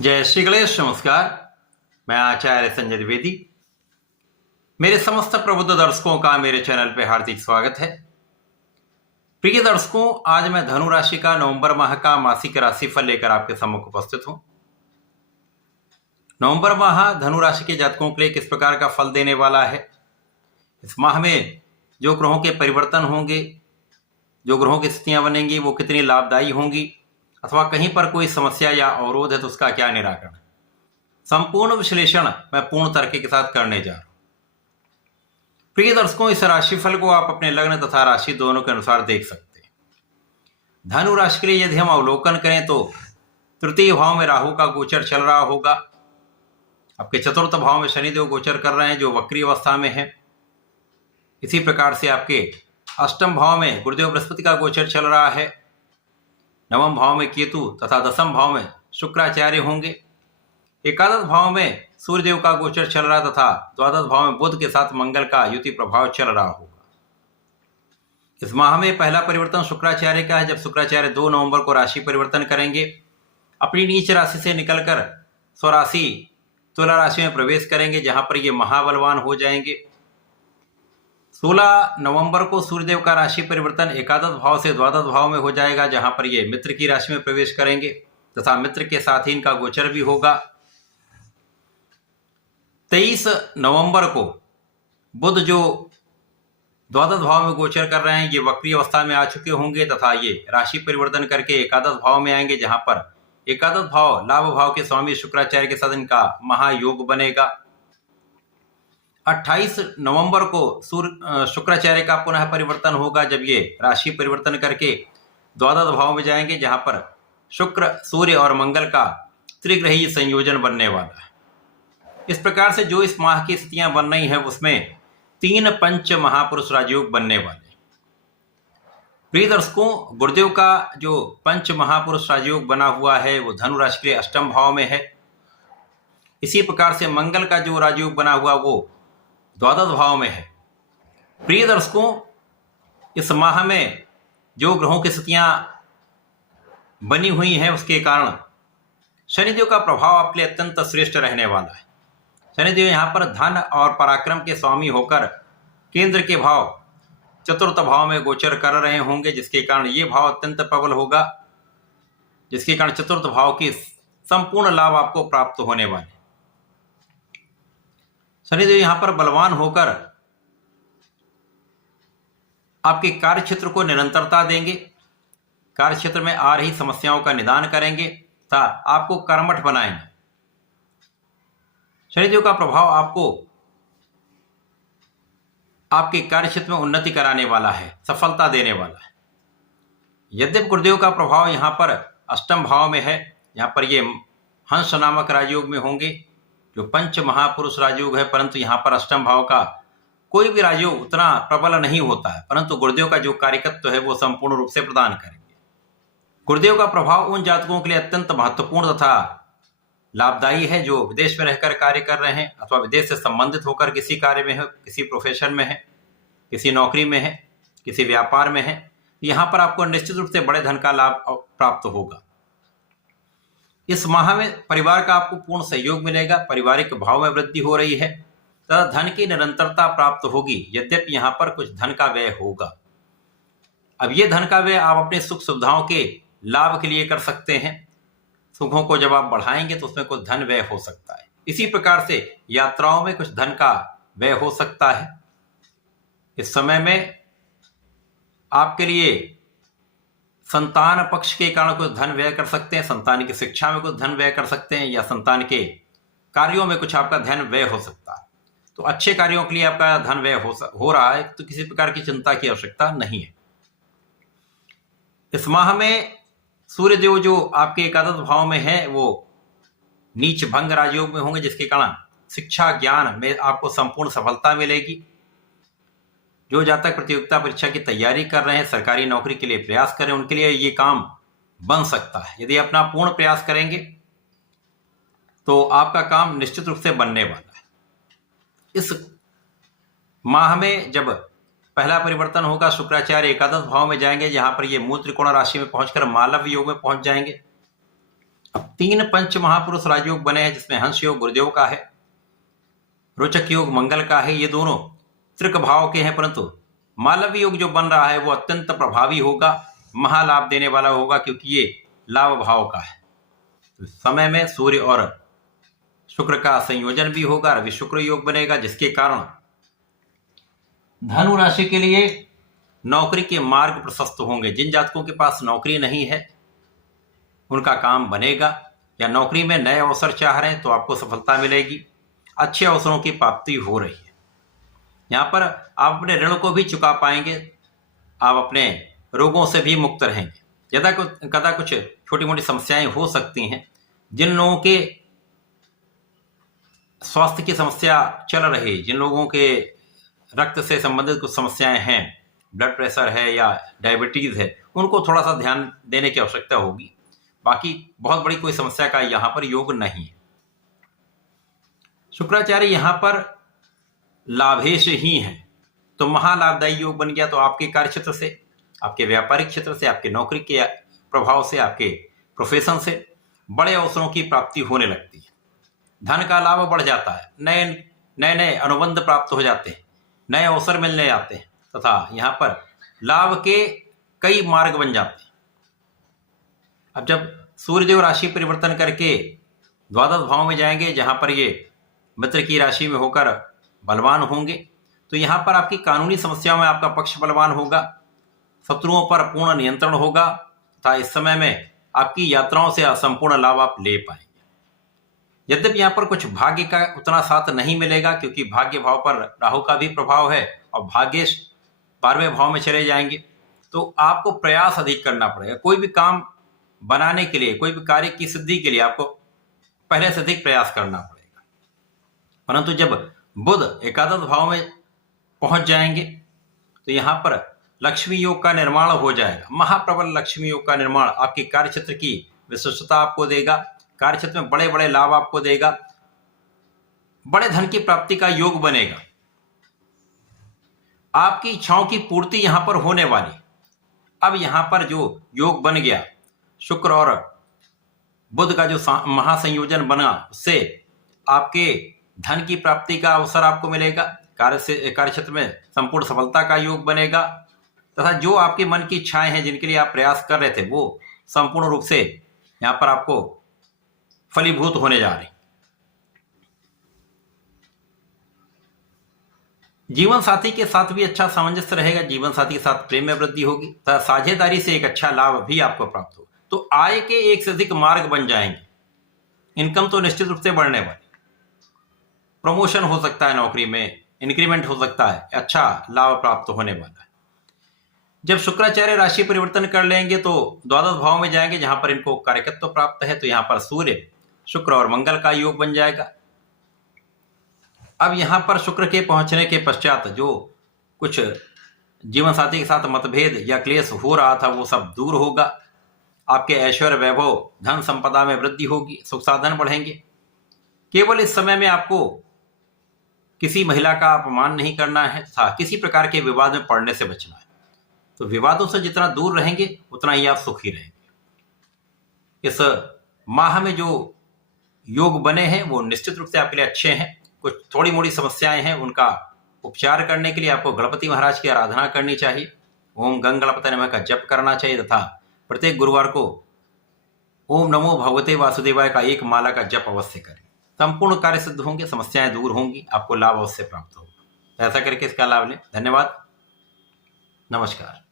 जय श्री गणेश। नमस्कार, मैं आचार्य संजय द्विवेदी। मेरे समस्त प्रबुद्ध दर्शकों का मेरे चैनल पे हार्दिक स्वागत है। प्रिय दर्शकों, आज मैं धनु राशि का नवंबर माह का मासिक राशिफल लेकर आपके सम्मुख उपस्थित हूं। नवंबर माह धनु राशि के जातकों के लिए किस प्रकार का फल देने वाला है, इस माह में जो ग्रहों के परिवर्तन होंगे, जो ग्रहों की स्थितियां बनेंगी, वो कितनी लाभदायी होंगी, अथवा कहीं पर कोई समस्या या अवरोध है तो उसका क्या निराकरण, संपूर्ण विश्लेषण मैं पूर्ण तर्क के साथ करने जा रहा हूं। प्रिय दर्शकों, इस राशिफल को आप अपने लग्न तथा राशि दोनों के अनुसार देख सकते हैं। धनु राशि के लिए यदि हम अवलोकन करें तो तृतीय भाव में राहु का गोचर चल रहा होगा। आपके चतुर्थ भाव में शनिदेव गोचर कर रहे हैं जो वक्री अवस्था में है। इसी प्रकार से आपके अष्टम भाव में गुरुदेव बृहस्पति का गोचर चल रहा है। नवम भाव में केतु तथा दसम भाव में शुक्राचार्य होंगे। एकादश भाव में सूर्यदेव का गोचर चल रहा तथा द्वादश भाव में बुध के साथ मंगल का युति प्रभाव चल रहा होगा। इस माह में पहला परिवर्तन शुक्राचार्य का है, जब शुक्राचार्य 2 नवंबर को राशि परिवर्तन करेंगे। अपनी नीच राशि से निकलकर स्वराशि तुला राशि में प्रवेश करेंगे, जहां पर ये महाबलवान हो जाएंगे। 16 नवंबर को सूर्यदेव का राशि परिवर्तन एकादश भाव से द्वादश भाव में हो जाएगा, जहां पर ये मित्र की राशि में प्रवेश करेंगे तथा मित्र के साथ ही इनका गोचर भी होगा। 23 नवंबर को बुध जो द्वादश भाव में गोचर कर रहे हैं, ये वक्री अवस्था में आ चुके होंगे तथा ये राशि परिवर्तन करके एकादश भाव में आएंगे, जहां पर एकादश भाव लाभ भाव के स्वामी शुक्राचार्य के साथ इनका महायोग बनेगा। 28 नवंबर को शुक्राचार्य का पुनः परिवर्तन होगा, जब ये राशि परिवर्तन करके द्वादश भाव में जाएंगे, जहां पर शुक्र, सूर्य और मंगल का त्रिग्रही संयोजन बनने वाला है। इस प्रकार से जो इस माह की स्थितियां बन रही हैं उसमें 3 पंच महापुरुष राजयोग बनने वाले। प्रिय दर्शकों, गुरुदेव का जो पंच महापुरुष राजयोग बना हुआ है वो धनु राशि के अष्टम भाव में है। इसी प्रकार से मंगल का जो राजयोग बना हुआ वो द्वादश भाव में है। प्रिय दर्शकों, इस माह में जो ग्रहों की स्थितियां बनी हुई हैं उसके कारण शनिदेव का प्रभाव आपके लिए अत्यंत श्रेष्ठ रहने वाला है। शनिदेव यहाँ पर धन और पराक्रम के स्वामी होकर केंद्र के भाव चतुर्थ भाव में गोचर कर रहे होंगे, जिसके कारण ये भाव अत्यंत प्रबल होगा, जिसके कारण चतुर्थ भाव की संपूर्ण लाभ आपको प्राप्त होने वाले। शनिदेव यहां पर बलवान होकर आपके कार्य क्षेत्र को निरंतरता देंगे, कार्य क्षेत्र में आ रही समस्याओं का निदान करेंगे तथा आपको कर्मठ बनाएंगे। शनिदेव का प्रभाव आपको आपके कार्य क्षेत्र में उन्नति कराने वाला है, सफलता देने वाला है। यद्यपि गुरुदेव का प्रभाव यहाँ पर अष्टम भाव में है, यहाँ पर ये हंस नामक राजयोग में होंगे जो पंच महापुरुष राजयोग है, परंतु यहाँ पर अष्टम भाव का कोई भी राजयोग उतना प्रबल नहीं होता है, परंतु गुरुदेव का जो कार्यकत्व है वो संपूर्ण रूप से प्रदान करेंगे। गुरुदेव का प्रभाव उन जातकों के लिए अत्यंत महत्वपूर्ण तथा लाभदायी है जो विदेश में रहकर कार्य कर रहे हैं अथवा विदेश से संबंधित होकर किसी कार्य में है, किसी प्रोफेशन में है, किसी नौकरी में है, किसी व्यापार में है। यहाँ पर आपको निश्चित रूप से बड़े धन का लाभ प्राप्त होगा। इस माह में परिवार का आपको पूर्ण सहयोग मिलेगा, पारिवारिक भाव में वृद्धि हो रही है तथा धन की निरंतरता प्राप्त होगी। यद्यपि यहाँ पर कुछ धन का व्यय होगा। अब ये धन का व्यय आप अपने सुख सुविधाओं के लाभ के लिए कर सकते हैं। सुखों को जब आप बढ़ाएंगे तो उसमें कुछ धन व्यय हो सकता है। इसी प्रकार से यात्राओं में कुछ धन का व्यय हो सकता है। इस समय में आपके लिए संतान पक्ष के कारण कुछ धन व्यय कर सकते हैं, संतान की शिक्षा में कुछ धन व्यय कर सकते हैं, या संतान के कार्यों में कुछ आपका धन व्यय हो सकता है। तो अच्छे कार्यों के लिए आपका धन व्यय हो रहा है, तो किसी प्रकार की चिंता की आवश्यकता नहीं है। इस माह में सूर्यदेव जो आपके एकादश भाव में है वो नीच भंग राजयोग में होंगे, जिसके कारण शिक्षा ज्ञान में आपको संपूर्ण सफलता मिलेगी। जो जातक प्रतियोगिता परीक्षा की तैयारी कर रहे हैं, सरकारी नौकरी के लिए प्रयास कर रहे हैं, उनके लिए ये काम बन सकता है। यदि अपना पूर्ण प्रयास करेंगे तो आपका काम निश्चित रूप से बनने वाला है। इस माह में जब पहला परिवर्तन होगा, शुक्राचार्य एकादश भाव में जाएंगे, जहां पर ये मूल त्रिकोण राशि में पहुंचकर मालव योग में पहुंच जाएंगे। अब 3 पंच महापुरुष राजयोग बने हैं, जिसमें हंस योग गुरुदेव का है, रोचक योग मंगल का है। ये दोनों त्रिक भाव के हैं, परंतु मालवी योग जो बन रहा है वो अत्यंत प्रभावी होगा, महालाभ देने वाला होगा, क्योंकि ये लाभ भाव का है। तो समय में सूर्य और शुक्र का संयोजन भी होगा, रवि शुक्र योग बनेगा, जिसके कारण धनु राशि के लिए नौकरी के मार्ग प्रशस्त होंगे। जिन जातकों के पास नौकरी नहीं है उनका काम बनेगा, या नौकरी में नए अवसर चाह रहे हैं तो आपको सफलता मिलेगी, अच्छे अवसरों की प्राप्ति हो रही है। यहाँ पर आप अपने ऋण को भी चुका पाएंगे, आप अपने रोगों से भी मुक्त रहेंगे। कदा कुछ छोटी मोटी समस्याएं हो सकती हैं। जिन लोगों के स्वास्थ्य की समस्या चल रही, जिन लोगों के रक्त से संबंधित कुछ समस्याएं हैं, ब्लड प्रेशर है या डायबिटीज है, उनको थोड़ा सा ध्यान देने की आवश्यकता होगी। बाकी बहुत बड़ी कोई समस्या का यहाँ पर योग नहीं है। शुक्राचार्य यहाँ पर लाभेश ही है, तो महालाभदायी योग बन गया। तो आपके कार्य क्षेत्र से, आपके व्यापारिक क्षेत्र से, आपके नौकरी के प्रभाव से, आपके प्रोफेशन से बड़े अवसरों की प्राप्ति होने लगती है। धन का लाभ बढ़ जाता है, नए अनुबंध प्राप्त हो जाते हैं, नए अवसर मिलने जाते हैं, तथा यहाँ पर लाभ के कई मार्ग बन जाते हैं। अब जब सूर्यदेव राशि परिवर्तन करके द्वादश भाव में जाएंगे, जहां पर ये मित्र की राशि में होकर बलवान होंगे, तो यहाँ पर आपकी कानूनी समस्याओं में आपका पक्ष बलवान होगा, शत्रुओं पर पूर्ण नियंत्रण होगा, तथा इस समय में आपकी यात्राओं से संपूर्ण लाभ आप ले पाएंगे। यद्यपि यहाँ पर कुछ भाग्य का उतना साथ नहीं मिलेगा, क्योंकि भाग्य भाव पर राहु का भी प्रभाव है और भाग्येश 12वें भाव में चले जाएंगे, तो आपको प्रयास अधिक करना पड़ेगा। कोई भी काम बनाने के लिए, कोई भी कार्य की सिद्धि के लिए आपको पहले से अधिक प्रयास करना पड़ेगा। परंतु जब बुध एकादश भाव में पहुंच जाएंगे तो यहाँ पर लक्ष्मी योग का निर्माण हो जाएगा। महाप्रबल लक्ष्मी योग का निर्माण आपके कार्य क्षेत्र की विशिष्टता आपको देगा, कार्य क्षेत्र में बड़े बड़े लाभ आपको देगा, बड़े धन की प्राप्ति का योग बनेगा, आपकी इच्छाओं की पूर्ति यहां पर होने वाली। अब यहां पर जो योग बन गया, शुक्र और बुध का जो महासंयोजन बना, उससे आपके धन की प्राप्ति का अवसर आपको मिलेगा, कार्य क्षेत्र में संपूर्ण सफलता का योग बनेगा, तथा जो आपके मन की इच्छाएं हैं, जिनके लिए आप प्रयास कर रहे थे, वो संपूर्ण रूप से यहां पर आपको फलीभूत होने जा रही। जीवन साथी के साथ भी अच्छा सामंजस्य रहेगा, जीवन साथी के साथ प्रेम में वृद्धि होगी, तथा साझेदारी से एक अच्छा लाभ भी आपको प्राप्त होगा। तो आय के एक से अधिक मार्ग बन जाएंगे, इनकम तो निश्चित रूप से बढ़ने वाली, प्रमोशन हो सकता है, नौकरी में इंक्रीमेंट हो सकता है, अच्छा लाभ प्राप्त होने वाला है। जब शुक्राचार्य राशि परिवर्तन कर लेंगे तो द्वादश भाव में जाएंगे, जहां पर इनको कार्यकत्व प्राप्त है, तो यहां पर सूर्य, शुक्र और मंगल का योग बन जाएगा। अब यहां पर शुक्र के पहुंचने के पश्चात जो कुछ जीवन साथी के साथ मतभेद या क्लेश हो रहा था, वो सब दूर होगा। आपके ऐश्वर्य, वैभव, धन संपदा में वृद्धि होगी, सुख साधन बढ़ेंगे। केवल इस समय में आपको किसी महिला का अपमान नहीं करना है तथा किसी प्रकार के विवाद में पड़ने से बचना है। तो विवादों से जितना दूर रहेंगे उतना ही आप सुखी रहेंगे। इस माह में जो योग बने हैं वो निश्चित रूप से आपके लिए अच्छे हैं। कुछ थोड़ी मोड़ी समस्याएं हैं, उनका उपचार करने के लिए आपको गणपति महाराज की आराधना करनी चाहिए, ओम गंग गणपति नमः का जप करना चाहिए, तथा प्रत्येक गुरुवार को ओम नमो भगवते वासुदेवाय का एक माला का जप अवश्य करें। संपूर्ण कार्य सिद्ध होंगे, समस्याएं दूर होंगी, आपको लाभ अवश्य प्राप्त होगा। ऐसा करके इसका लाभ लें। धन्यवाद, नमस्कार।